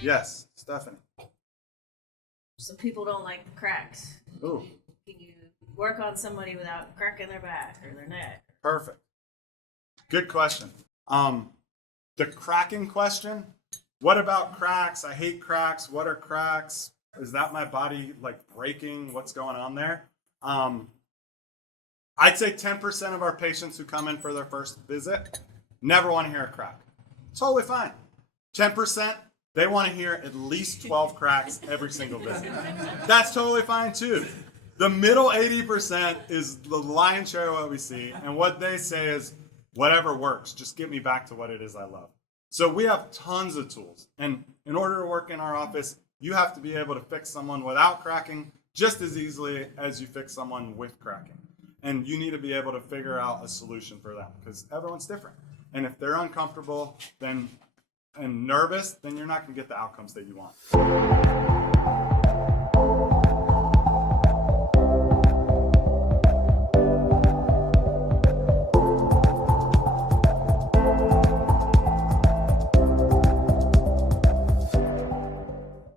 Yes, Stephanie. Some people don't like the cracks. Ooh, Can you work on somebody without cracking their back or their neck? perfect. Good question. The cracking question. What about cracks? I hate cracks. What are cracks? Is that my body like breaking? What's going on there? I'd say 10% of our patients who come in for their first visit never want to hear a crack. Totally fine. 10%, they want to hear at least 12 cracks every single visit. That's totally fine too. The middle 80% is the lion's share of what we see, and what they say is, whatever works, just get me back to what it is I love. So we have tons of tools, and in order to work in our office, you have to be able to fix someone without cracking just as easily as you fix someone with cracking. And you need to be able to figure out a solution for them because everyone's different. And if they're uncomfortable and nervous, then you're not going to get the outcomes that you want.